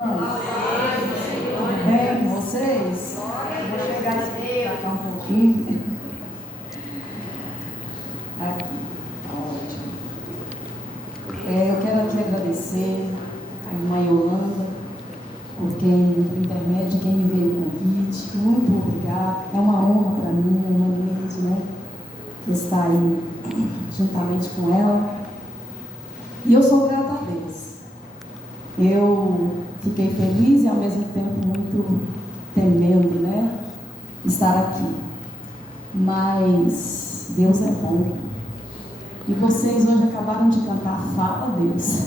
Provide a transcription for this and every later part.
Tudo bem com vocês? Vou chegar aqui pra cá um pouquinho. Aqui, tá ótimo. Eu quero aqui agradecer a irmã Yolanda, por intermédio de quem me veio o convite. Muito obrigada. É uma honra para mim, a irmã Neide, né? Que está aí juntamente com ela. E eu sou grata a Deus. Eu fiquei feliz e ao mesmo tempo muito temendo, né? Estar aqui. Mas Deus é bom. E vocês hoje acabaram de cantar Fala Deus.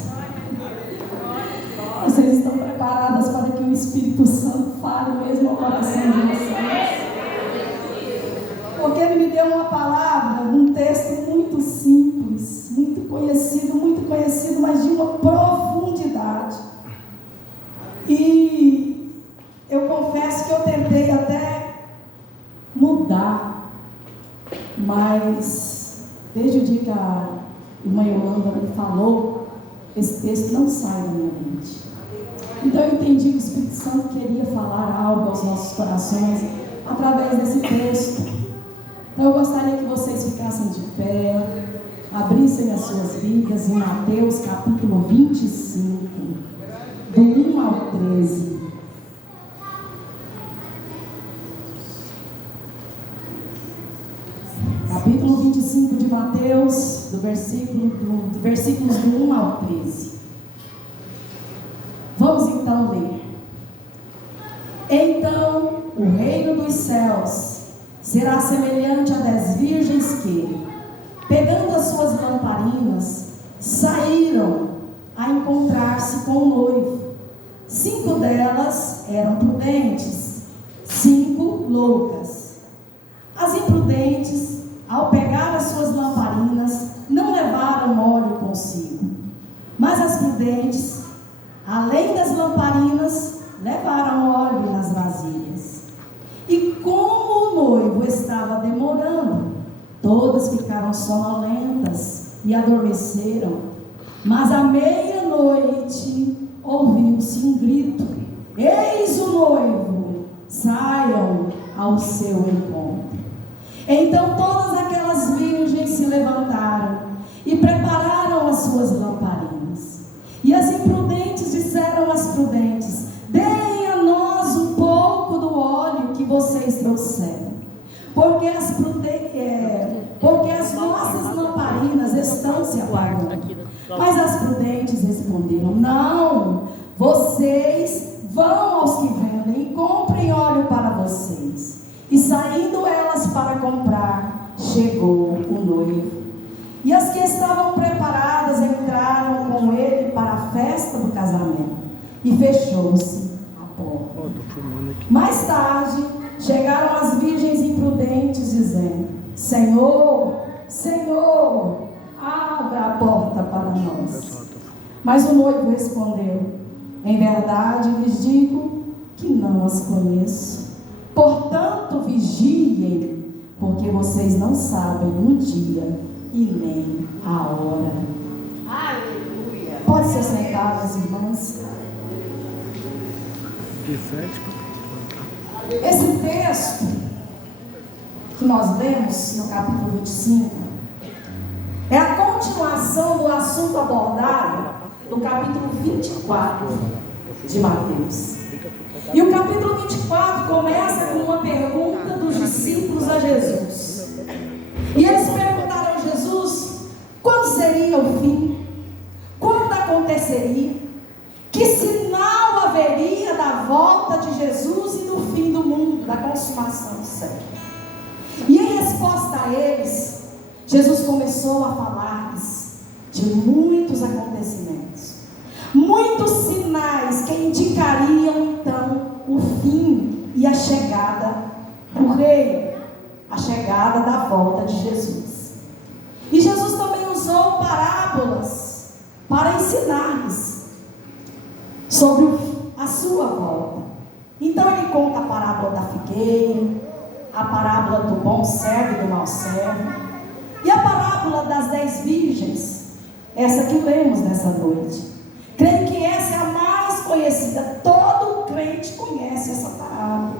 Vocês estão preparadas para que o Espírito Santo fale mesmo ao coração de vocês? Porque ele me deu uma palavra, um texto muito simples, muito conhecido, mas de uma profundidade. E eu confesso que eu tentei até mudar, mas desde o dia que a irmã Yolanda me falou, esse texto não sai da minha mente. Então eu entendi que o Espírito Santo queria falar algo aos nossos corações através desse texto. Então eu gostaria que vocês ficassem de pé, abrissem as suas Bíblias em Mateus capítulo 25, do 1 ao 13. Capítulo 25 de Mateus, versículos do 1 ao 13. Vamos então ler. Então o reino dos céus será semelhante a 10 virgens que, pegando as suas lamparinas, saíram a encontrar-se com o noivo. 5 delas eram prudentes, 5 loucas. As imprudentes, ao pegar as suas lamparinas, não levaram óleo consigo. Mas as prudentes, além das lamparinas, levaram óleo nas vasilhas. E como o noivo estava demorando, todas ficaram sonolentas e adormeceram. Mas à meia-noite ouviu-se um grito: eis o noivo, saiam ao seu encontro. Então todas aquelas virgens se levantaram e prepararam as suas lamparinas. E as imprudentes disseram às prudentes: deem a nós um pouco do óleo que vocês trouxeram, porque as nossas lamparinas estão se apagando. Mas as prudentes responderam: não, vocês vão aos que vendem e comprem óleo para vocês. E saindo elas para comprar, chegou o noivo. E as que estavam preparadas entraram com ele para a festa do casamento, e fechou-se a porta. Mais tarde chegaram as virgens imprudentes, dizendo: Senhor, Senhor, abra a porta para nós. Mas o noivo respondeu: em verdade lhes digo que não as conheço. Portanto vigiem, porque vocês não sabem o dia e nem a hora. Aleluia. Pode ser sentadas, irmãs. Esse texto que nós lemos no capítulo 25 é a continuação do assunto abordado no capítulo 24 de Mateus. E o capítulo 24 começa com uma pergunta dos discípulos a Jesus. E eles perguntaram a Jesus: quando seria o fim? Quando aconteceria? Que sinal haveria da volta de Jesus e do fim do mundo, da consumação do século? E em resposta a eles, Jesus começou a falar-lhes de muitos acontecimentos, muitos sinais que indicariam então o fim e a chegada do Rei, a chegada da volta de Jesus. E Jesus também usou parábolas para ensinar-lhes sobre a sua volta. Então ele conta a parábola da figueira, a parábola do bom servo e do mau servo, e a parábola das 10 virgens, essa que lemos nessa noite. Creio que essa é a mais conhecida. Todo crente conhece essa parábola.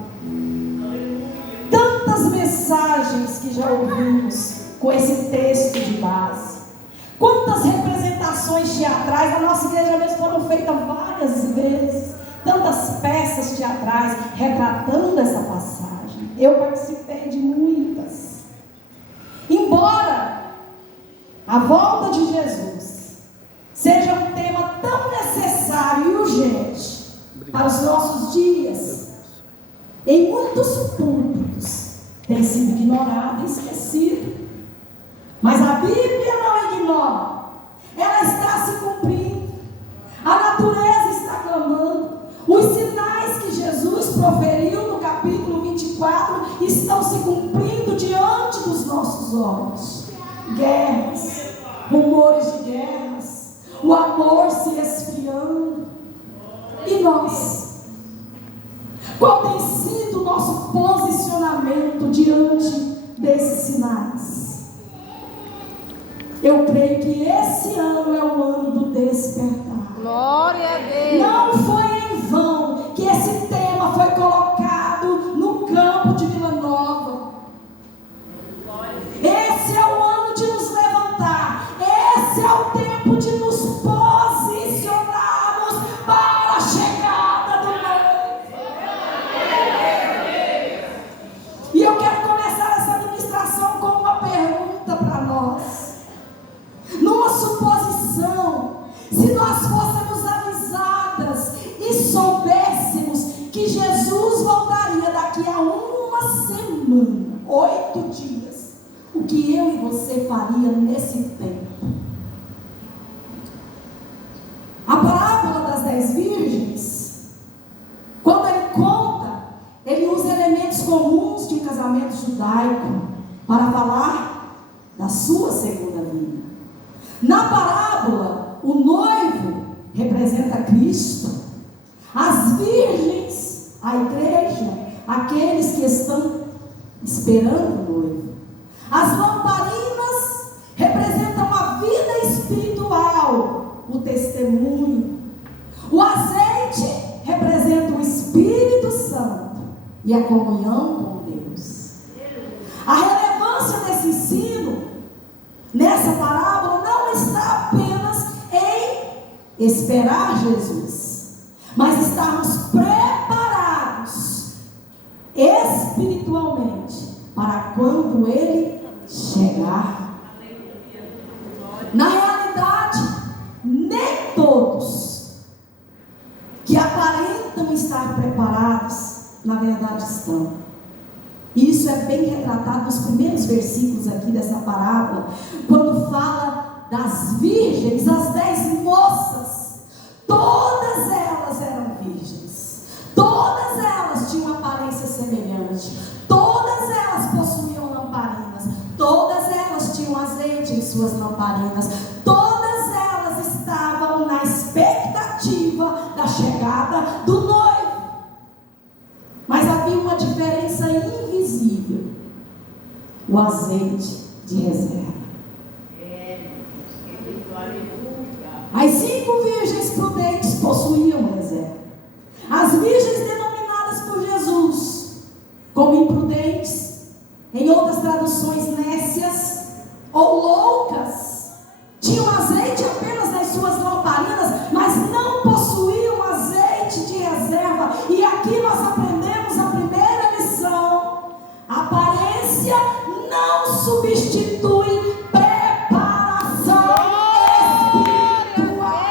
Tantas mensagens que já ouvimos com esse texto de base. Quantas representações teatrais na nossa igreja mesmo foram feitas várias vezes. Tantas peças teatrais retratando essa passagem. Eu participei de muitas. Embora a volta de Jesus seja um tema tão necessário e urgente para os nossos dias, em muitos púlpitos tem sido ignorado e esquecido. Mas a Bíblia não ignora. Ela está se cumprindo. A natureza está clamando. Os sinais que Jesus proferiu no capítulo 24 estão se cumprindo diante dos nossos olhos. Guerras, rumores de guerras, o amor se esfriando. E nós? Qual tem sido o nosso posicionamento diante desses sinais? Eu creio que esse ano é o ano do despertar. Glória a Deus. Não foi em vão que esse tema foi colocado no campo de Vila Nova. Esse é o ano de nos levantar. Esse é o tempo de nos posicionarmos para a chegada do noivo. E eu quero começar essa ministração com uma pergunta para nós. Numa suposição, se nós fôssemos avisadas e soubéssemos que Jesus voltaria daqui a uma semana, 8 dias, o que eu e você faria nesse tempo? A parábola das 10 virgens, quando ele conta, ele usa elementos comuns de um casamento judaico para falar da sua segunda vinda. Na parábola, o noivo representa Cristo, as virgens, a igreja, aqueles que estão esperando o noivo. As lamparinas representam a vida espiritual, o testemunho. O azeite representa o Espírito Santo e a comunhão com Deus. A relevância desse ensino nessa parábola não está apenas em esperar Jesus, mas estarmos preparados espiritualmente para quando Ele chegar. Na realidade, nem todos que aparentam estar preparados, na verdade estão. E isso é bem retratado nos primeiros versículos aqui dessa parábola, quando fala das virgens, as 10 moças. Todas elas eram virgens, todas elas tinham uma aparência semelhante, todas elas possuíam lamparinas, todas elas tinham azeite em suas lamparinas, todas elas estavam na expectativa da chegada do noivo. Mas havia uma diferença invisível: o azeite de reserva. As 5 virgens prudentes possuíam reserva. As virgens denominadas por Jesus como imprudentes, em outras traduções nécias ou loucas, tinham azeite apenas nas suas lamparinas, mas não possuíam azeite de reserva. E aqui nós aprendemos a primeira lição: a aparência não substitui preparação espiritual.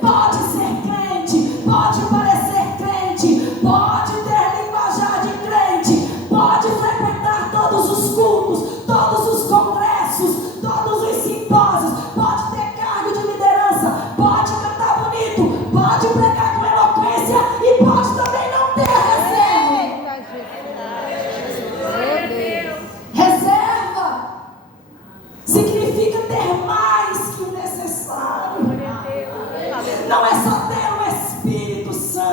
Pode ser crente, pode parecer crente, pode ter linguajar de crente, pode frequentar todos os cultos, todos os congressos, todos os simpósios, pode ter cargo de liderança, pode cantar bonito, pode pregar com eloquência e pode também não ter reserva. Reserva significa ter mais que o necessário. Não é só ter o Espírito Santo.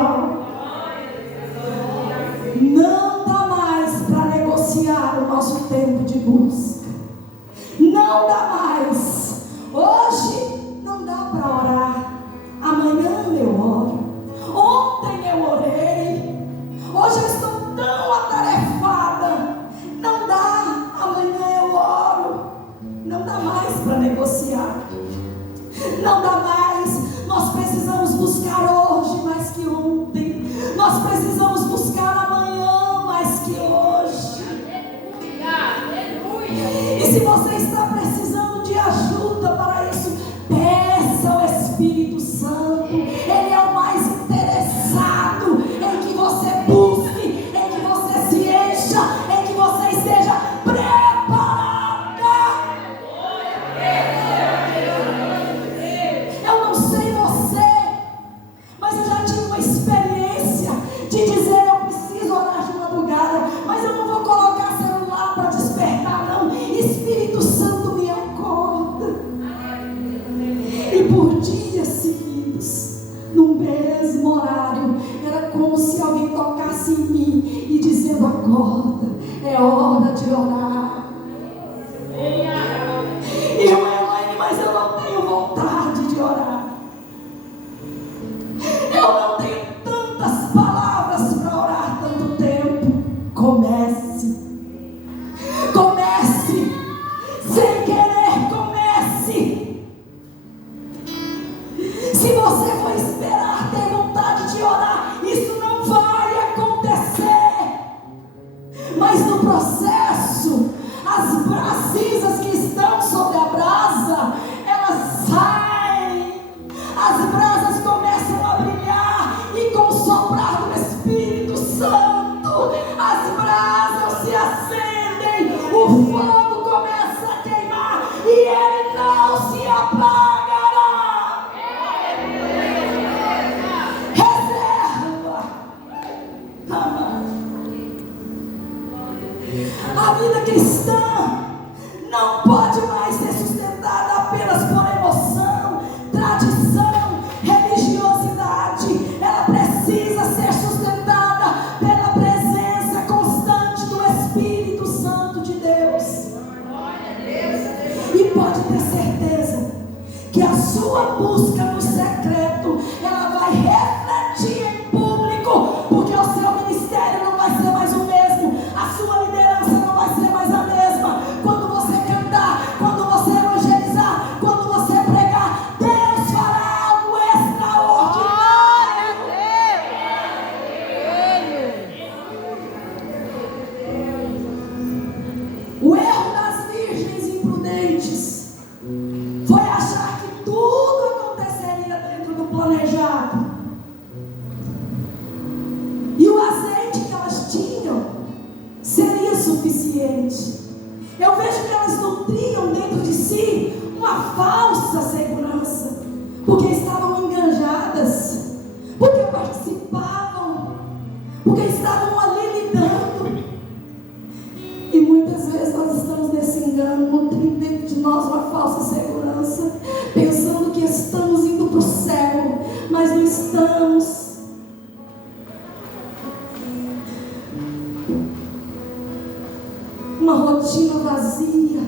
espiritual. Não dá mais para negociar o nosso tempo de busca. Não dá mais. Hoje não dá para orar. Amanhã eu oro. Ontem eu orei. Hoje eu estou tão atarefada. Não dá. Amanhã eu oro. Não dá mais para negociar. Não dá mais. Nós precisamos buscar hoje mais que ontem. Nós precisamos buscar amanhã mais que hoje. E se você está precisando de ajuda para isso, peça ao Espírito Santo. Ele é o mais interessado em que você busque, em que você se encha, em que você esteja preparada. Eu não sei você, mas eu já tive uma experiência de dizer: eu preciso orar de madrugada, mas eu não vou colocar celular para despertar, não. Espírito Santo me acorda. E por dias seguidos, no mesmo horário, era como se alguém tocasse em mim e dizendo: acorda, é hora de orar. E eu, Elaine, mas eu não tenho vontade de orar. Eu não tenho tantas palavras para orar tanto tempo. Comece. Comece. Sem querer, comece. Se você for esperar ter vontade de orar, isso não vai acontecer. Mas no processo, as cinzas que estão sobre a brasa, elas saem. As brasas começam a brilhar, e com o soprar do Espírito Santo, as brasas se acendem, o fogo começa a queimar e ele não se apagará. Reserva. A vida cristã não pode mais ser sustentada apenas por emoção, tradição, religiosidade. Ela precisa ser sustentada pela presença constante do Espírito Santo de Deus. E pode ter certeza que a sua busca no secreto, ela vai refletir em público, porque o seu ministério não vai ser mais o mesmo, a sua liderança não vai ser mais a mesma. Quando você cantar, quando você evangelizar, quando você pregar, Deus fará algo extraordinário. O erro das virgens imprudentes foi achar que tudo aconteceria dentro do planejado. E o azeite que elas tinham seria suficiente. Eu vejo que elas nutriam dentro de si uma falsa segurança, porque estavam enganjadas, porque participavam, porque estavam ali lidando. E muitas vezes nós estamos nesse engano, nutrindo dentro de nós uma falsa segurança, pensando que estamos indo para o céu, mas não estamos. Uma rotina vazia.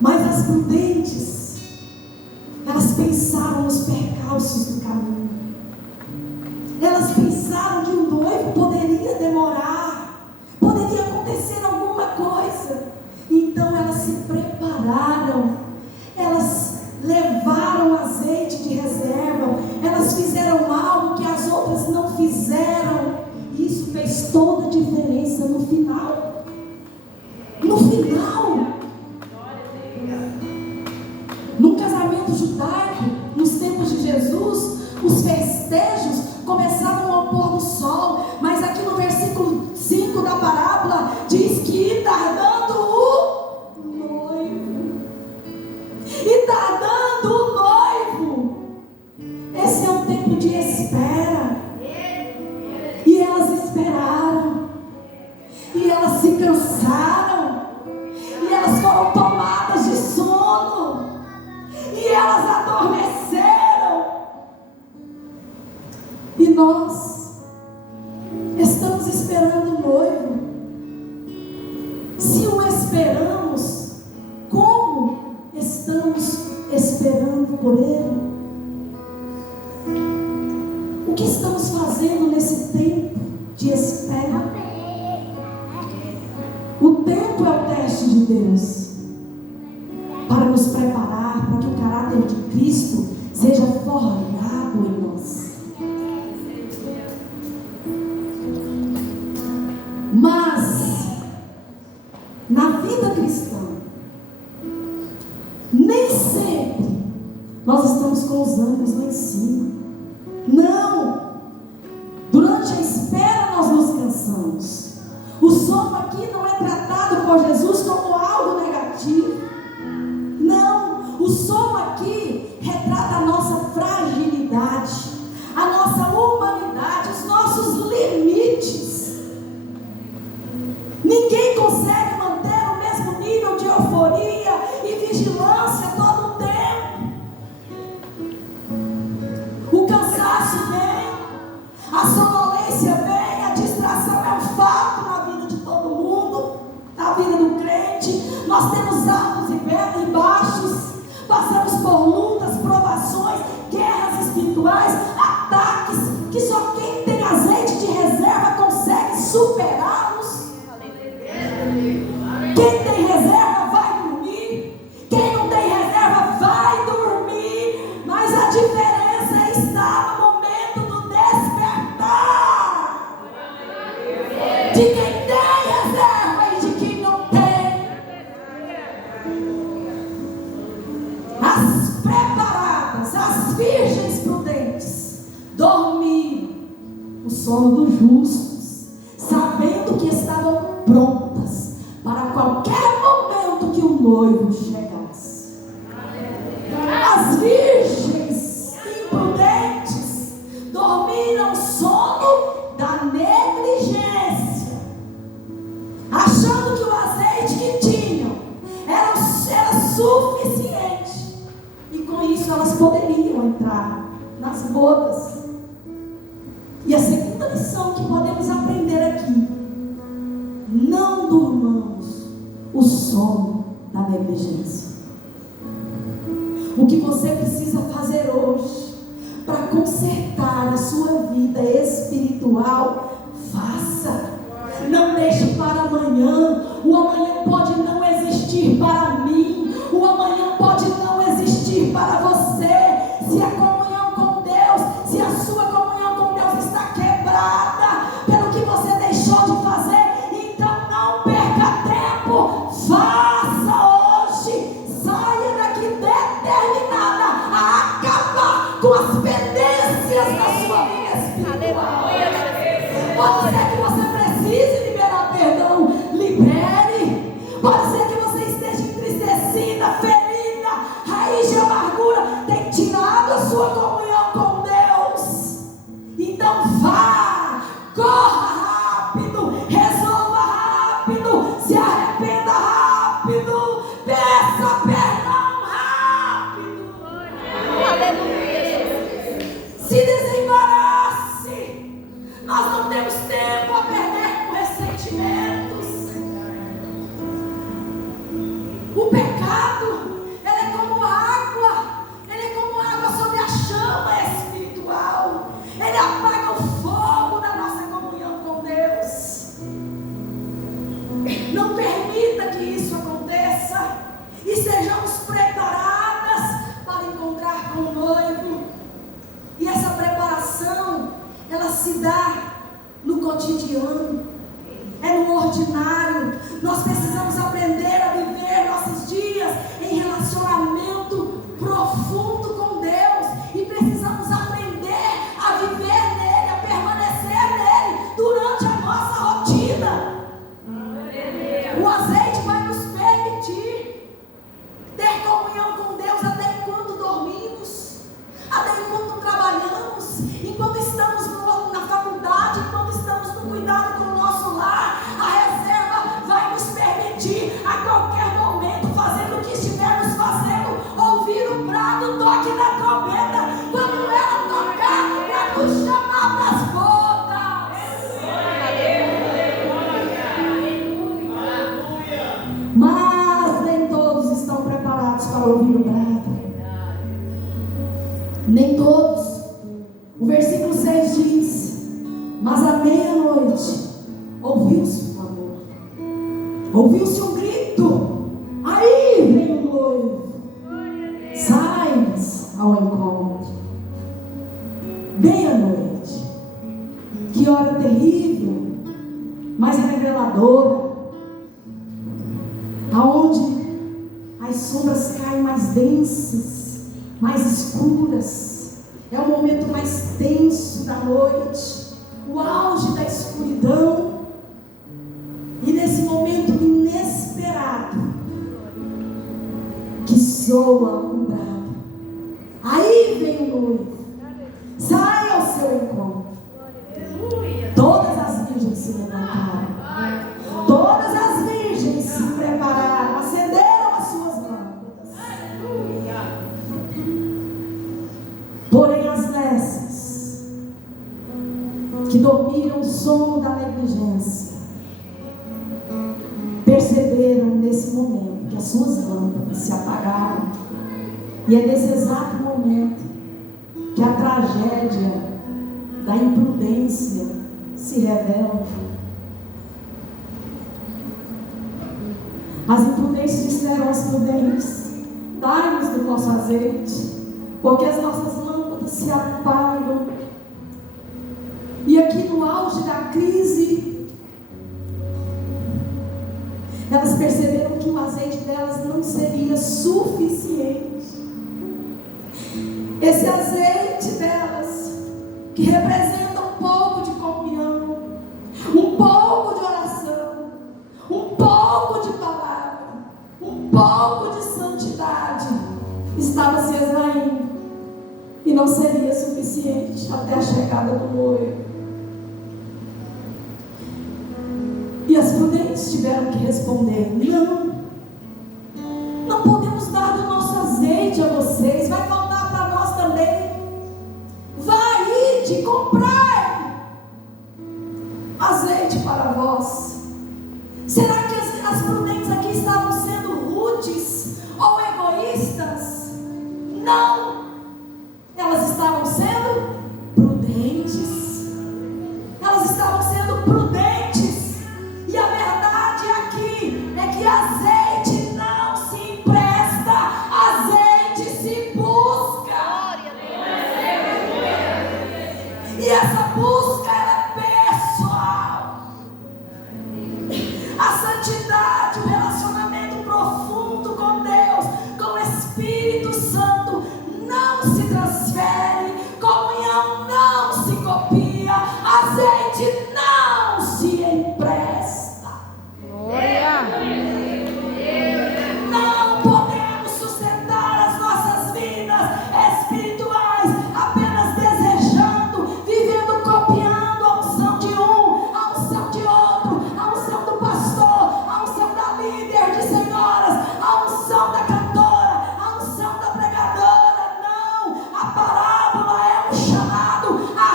Mas as prudentes, elas pensaram nos percalços do caminho. Elas pensaram que o noivo poderia demorar, poderia acontecer alguma coisa. Então elas se prepararam, elas levaram azeite de reserva, elas fizeram algo que as outras não fizeram. Isso fez toda a diferença no final. No final, num casamento judaico, nos tempos de Jesus, os festejos começavam ao pôr do sol, mas aqui no versículo 5 da parábola diz que tardando o noivo. E tardando o noivo, esse é um tempo de espera. E elas esperaram, e elas se cansaram, e elas foram tomadas de sono, e elas nós estamos esperando o noivo, se o esperamos, como estamos esperando por ele? O que estamos fazendo nesse tempo de espera? O tempo é o teste de Deus para nos preparar para que o caráter de Cristo seja forjado em nós. Mas na vida cristã, nem sempre nós estamos com os ânimos lá em cima. Não! Durante a espera nós nos cansamos. O sono aqui não é tratado por Jesus como algo negativo. Não! O sono aqui retrata a nossa fragilidade, a nossa humanidade, os nossos limites. Ninguém consegue manter o mesmo nível de euforia e vigilância todo o tempo. O cansaço vem, a sonolência vem, a distração é um fato na vida de todo mundo, na vida do crente. Nós temos altos e baixos, passamos por lutas, provações, guerras espirituais, ataques que só quem tem azeite de reserva consegue superá-los. Quem tem reserva vai dormir, quem não tem reserva vai dormir, mas a diferença está no momento do despertar de quem tem reserva e de quem não tem. As preparadas, as virgens prudentes dormiram o sono dos justos, sabendo que estavam prontas para qualquer momento que o noivo chegasse. As virgens imprudentes dormiram o sono da negligência, achando que o azeite que tinham era suficiente, e com isso elas poderiam entrar nas bodas. E a segunda lição que podemos aprender aqui: não durmamos o sono da negligência. O que você precisa fazer hoje para consertar a sua vida espiritual, faça. Não deixe para amanhã. O amanhã pode não existir para mim. O amanhã pode não existir para você. Se a comunhão com Deus, se a sua comunhão com Deus está quebrada pelo que você deixou de fazer, então não perca tempo. Faça hoje. Saia daqui determinada a acabar com as pendências da sua vida espiritual. Pode ser que você precise liberar perdão, libere. Pode ser que você esteja entristecida, ferida, raiz de amargura tem tirado a sua comunhão com Deus. Então vá, corra rápido, resolva rápido, se arrependa rápido, peça perdão rápido. Aleluia. Se desembarace. Nós não temos tempo a perder com ressentimentos. O pecado, ele é como água. Ele é como água sobre a chama espiritual. Ele apaga o fogo da nossa comunhão com Deus. Não permita que isso aconteça. E sejamos preparadas para encontrar com o noivo. E essa preparação, ela se dá no cotidiano, é no ordinário. Nós precisamos aprender a viver nossos dias em relacionamento profundo com Deus, e precisamos aprender a viver nele, a permanecer nele durante a nossa rotina. O azeite vai nos permitir ter comunhão com Deus até enquanto dormimos, até enquanto trabalhamos, enquanto estamos na faculdade, enquanto estamos no cuidado com o nosso lar. A reserva vai nos permitir a Nem todos. O versículo 6 diz: mas à meia-noite ouviu-se um clamor, ouviu-se um grito. Aí vem o noivo, sai-nos ao encontro. Meia-noite, que hora terrível, mas reveladora, aonde as sombras caem mais densas, mais escuras. É o momento mais tenso da noite, o auge da escuridão. E nesse momento inesperado, que soa um brado, aí vem o noivo, sai ao seu encontro. Todas as virgens se levantaram, todas as virgens se prepararam, acenderam as suas lâmpadas. Porém as vestes, que dormiram o sono da negligência, perceberam nesse momento que as suas lâmpadas se apagaram. E é nesse exato momento que a tragédia da imprudência se revela. As imprudentes disseram aos prudentes: dai-nos do nosso azeite, porque as nossas lâmpadas se apagam. E aqui no auge da crise, elas perceberam que o azeite delas não seria suficiente. Esse azeite delas, que representa um pouco de comunhão, um pouco de oração, um pouco de palavra, um pouco de santidade, estava se esvaindo e não seria suficiente até a chegada do noivo. E as prudentes tiveram que responder: não podemos dar do nosso azeite a vocês, vai faltar para nós também. Vai, ide, comprai azeite para vós. Será que as prudentes aqui estavam sendo rudes ou egoístas? Não, elas estavam sendo prudentes. Elas estavam sendo prudentes. E a verdade aqui é que azeite não se empresta, azeite se busca. E essa busca é pessoal. A santidade, o relacionamento profundo com Deus, com o Espírito Santo, não se transfere, comunhão não se copia, azeite não se empresta. Não podemos sustentar as nossas vidas espirituais apenas desejando, vivendo, copiando a unção de um, a unção de outro, a unção do pastor, a unção da líder de senhoras, a unção da cantora, a unção da pregadora. Não, a parábola é um chamado à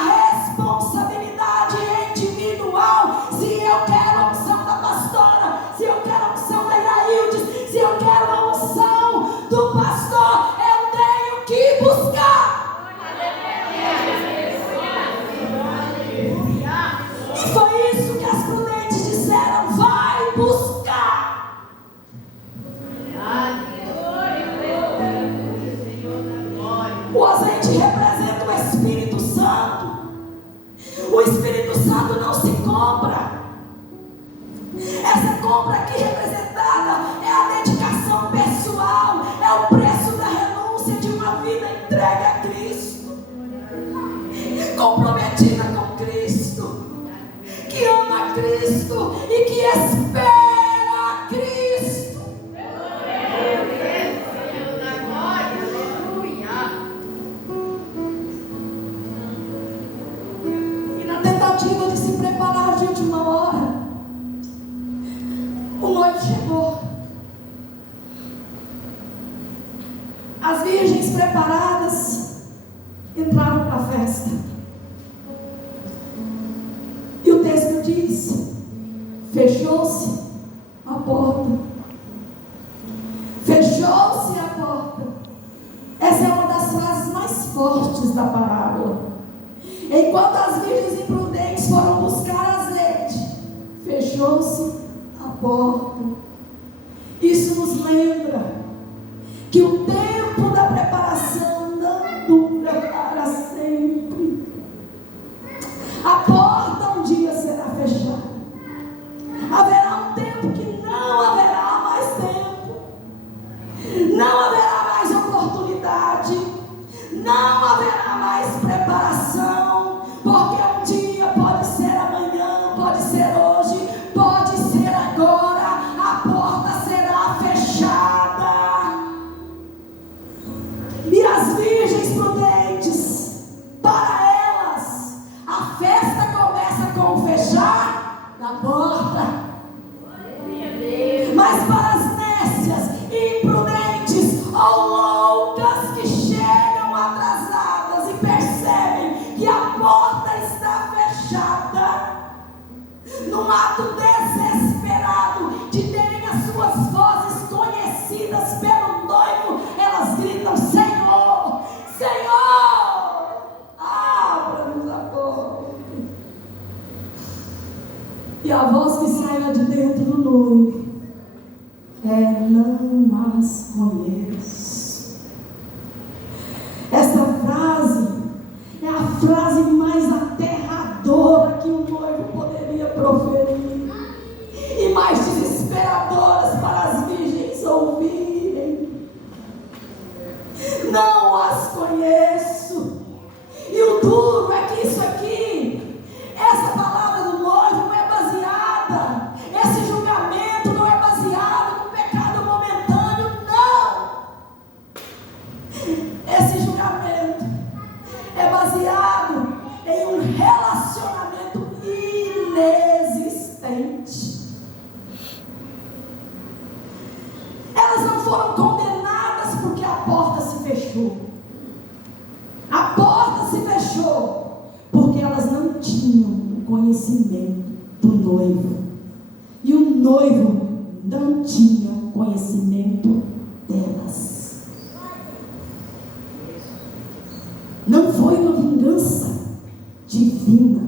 responsabilidade individual. Se eu quero a unção da pastora, se eu quero a unção da Iraildes, se eu quero a unção do pastor, eu tenho que buscar. E foi isso que as prudentes disseram: vai buscar. O azeite representa o Espírito Santo. O Espírito Santo não se compra. Essa compra aqui representada é a dedicação pessoal, é o preço da renúncia de uma vida entregue a Cristo, comprometida com Cristo, que ama Cristo e que espera a Cristo. E na tentativa de se preparar de última hora, o noivo chegou. As virgens preparadas entraram para a festa. E o texto diz: fechou-se a porta. Fechou-se a porta. Essa é uma das frases mais fortes da parábola. Enquanto as virgens imprudentes foram buscar azeite, fechou-se a porta. Isso nos lembra que o tempo da preparação não dura para sempre. A porta um dia será fechada. Haverá um tempo que não haverá mais tempo. Não haverá mais oportunidade. Não haverá mais preparação. Porque um dia pode ser amanhã, pode ser hoje, pode ser agora. A porta será fechada. E as virgens prudentes, para elas, a festa começa com o fechar da porta. Mas para as nécias, imprudentes ou loucas que chegam atrasadas e percebem que a porta está fechada, num ato desesperado de terem as suas vozes conhecidas pelo noivo, elas gritam: Senhor, Senhor, abra-nos a porta. E a voz que sai lá de dentro do noivo é: não as conheço. Essa frase é a frase mais aterradora que o noivo poderia proferir e mais desesperadoras para as virgens ouvirem. Não as conheço. E o duro é que isso aqui, essa palavra do noivo não é baseada, esse julgamento não é baseado no pecado momentâneo, não. Esse julgamento é baseado em um relacionamento inexistente. Elas não foram condenadas porque a porta se fechou. A porta se fechou porque elas não tinham o conhecimento do noivo. E o noivo não tinha conhecimento delas. Não foi uma vingança divina.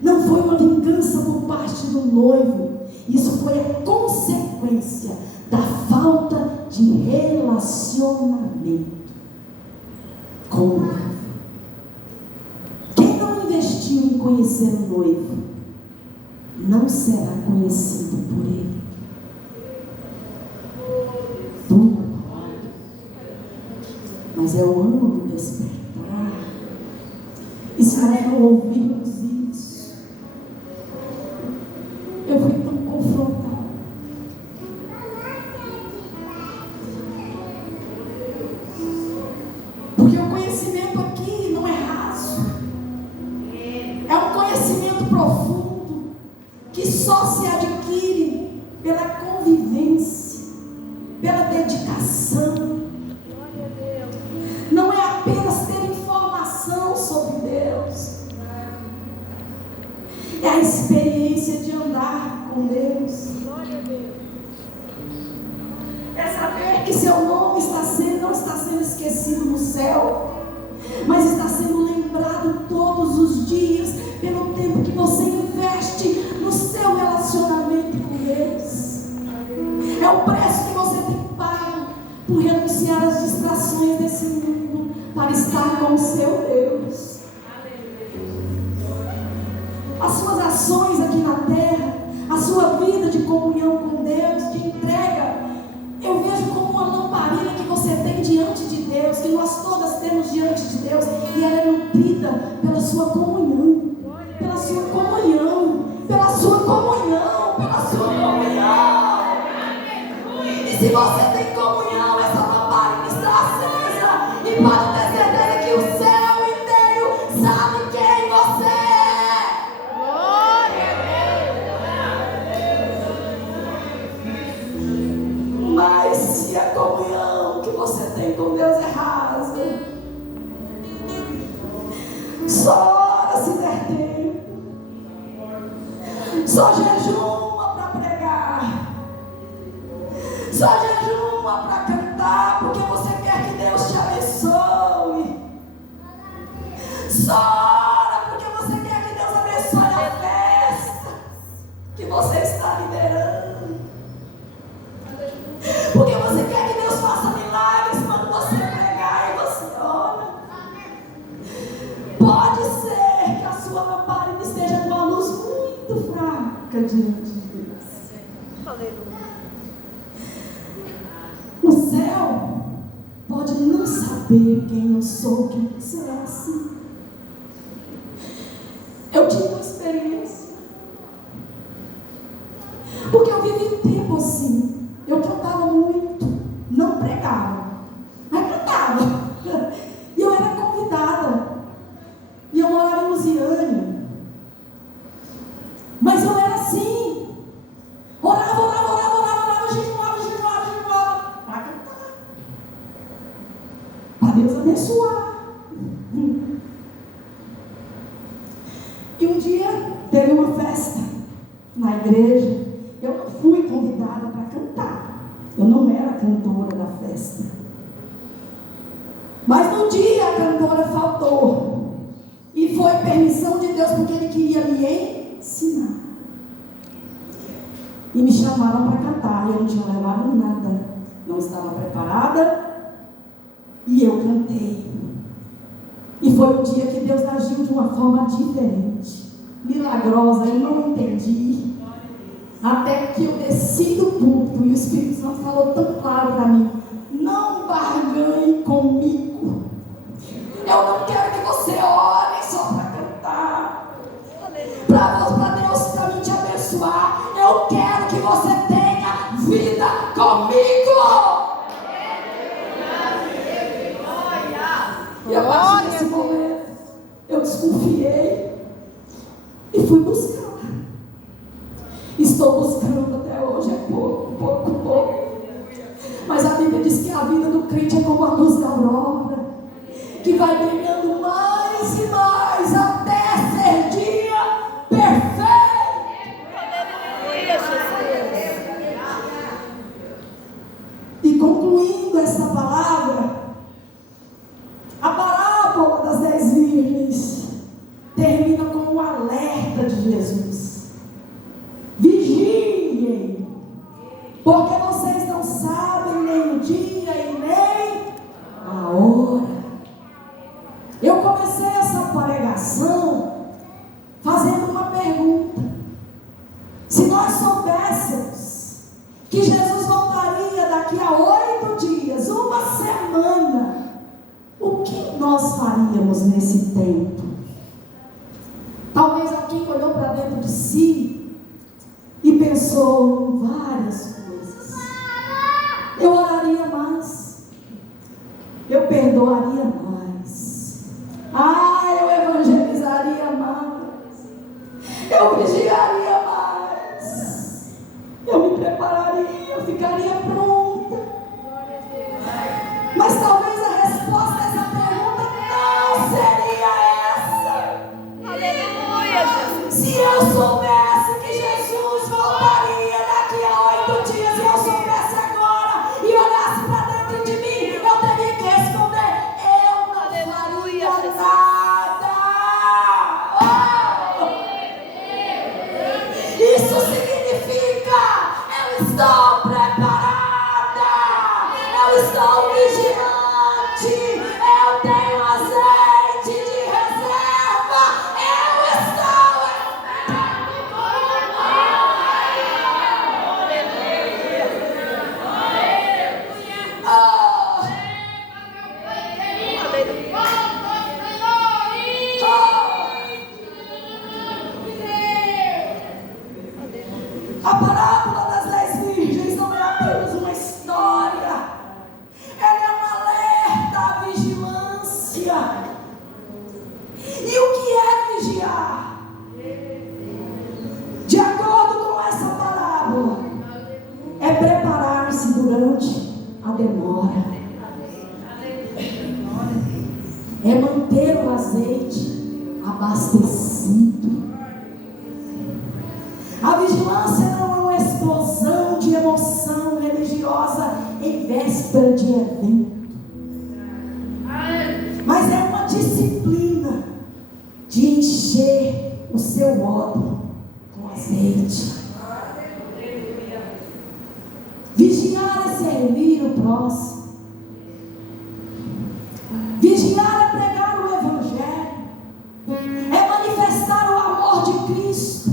Não foi uma vingança por parte do noivo. Isso foi a consequência da falta de relacionamento com o noivo. Quem não investiu em conhecer o noivo não será conhecido por ele. Mas é o ano do despertar. E se nós não ouvirmos isso, eu fui tão confrontada. Porque o conhecimento aqui não é raso. É um conhecimento profundo que só se adquire pela convivência, pela dedicação. Não é apenas ter informação sobre Deus. É a experiência de andar com Deus. É saber que seu nome não está sendo esquecido no céu, mas está sendo lembrado todos os dias pelo tempo que você investe no seu relacionamento com Deus. É o preço que você tem pago por renunciar às distrações desse mundo para estar com o seu Deus. As suas ações aqui na terra, a sua vida de comunhão com Deus, de entrega, eu vejo como uma lamparina que você tem diante de Deus, que nós todas temos diante de Deus, e ela é nutrida pela sua comunhão, pela sua comunhão, pela sua comunhão, pela sua comunhão. E se você tem comunhão, essa lamparina está acesa, e pode ter certeza que o céu inteiro sabe quem você é. Mas se a comunhão que você tem com Deus é rasa, só ora se der tempo, só jejuma para pregar, só jejuma para cantar, porque você quer que Deus te abençoe. Chora porque você quer que Deus abençoe a festa que você está liderando. Porque você quer que Deus faça milagres quando você pregar e você ora. Pode ser que a sua lamparina esteja com uma luz muito fraca diante de Deus. O céu pode não saber quem eu sou, quem você é assim. Eu tive uma experiência, porque eu vivi um tempo assim. Eu cantava muito, não pregava, mas cantava. E eu era convidada, e eu morava em Lusiânia. Mas eu era assim, orava, jejuava para cantar, para Deus abençoar. E um dia teve uma festa na igreja. Eu não fui convidada para cantar. Eu não era cantora da festa. Mas no dia a cantora faltou. E foi permissão de Deus, porque Ele queria me ensinar. E me chamaram para cantar. E eu não tinha levado nada. Não estava preparada. E eu cantei. E foi um dia que Deus agiu de uma forma diferente, milagrosa. Eu não entendi. Até que eu desci do púlpito e o Espírito Santo falou tão claro para mim: não barganhe comigo. Eu não quero que você ore só para cantar, para Deus, para mim te abençoar. Eu quero que você tenha vida comigo. E a partir desse momento, eu desconfiei e fui buscar. Estou buscando até hoje, é pouco. Mas a Bíblia diz que a vida do crente é como a luz da aurora, que vai brilhando mais e mais até ser dia perfeito. E concluindo essa palavra, a parábola das 10 virgens termina com um alerta de Jesus: vigiem, porque vocês não sabem nem o dia e nem a hora. Eu comecei essa pregação fazendo uma pergunta: se nós soubéssemos que Jesus voltaria daqui a 8 dias, uma semana, o que nós faríamos nesse tempo? Talvez alguém olhou para dentro de si e pensou em várias coisas. Eu oraria mais, eu perdoaria mais, eu evangelizaria mais, eu vigiaria mais, eu me prepararia, eu ficaria pronta. Mas talvez a resposta a essa pergunta não seria essa. Aleluia, Jesus. Se eu soubesse que Jesus voltaria daqui a 8 dias, e eu soubesse agora e olhasse para dentro de mim, eu teria que responder: eu não faria nada. Isso significa: eu estou preparada, eu estou vigilante, eu tenho azeite de reserva, eu estou A parábola das 10 virgens não é apenas uma história, ela é um alerta à vigilância. E o que é vigiar? De acordo com essa parábola, é preparar-se durante a demora, é manter o azeite abastecido. A vigilância não é uma explosão de emoção religiosa em véspera de evento, mas é uma disciplina seu odre com azeite. Vigiar é servir o próximo. Vigiar é pregar o Evangelho. É manifestar o amor de Cristo.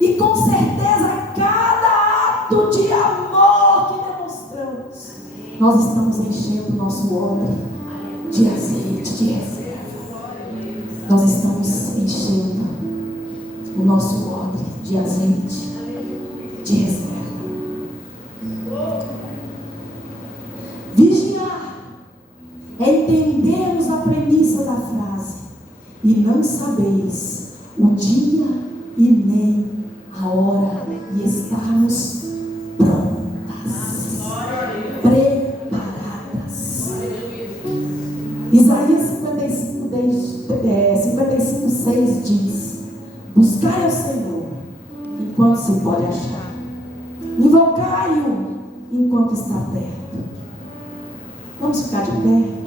E com certeza, cada ato de amor que demonstramos, nós estamos enchendo o nosso odre de azeite, de reserva. Nós estamos enchendo o nosso odre de azeite, de reserva. Vigiar é entendermos a premissa da frase: e não sabeis o dia e nem a hora, e estarmos prontas, preparadas. Isaías 55:6 diz: buscai ao Senhor enquanto se pode achar, invocai-o enquanto está perto. Vamos ficar de pé.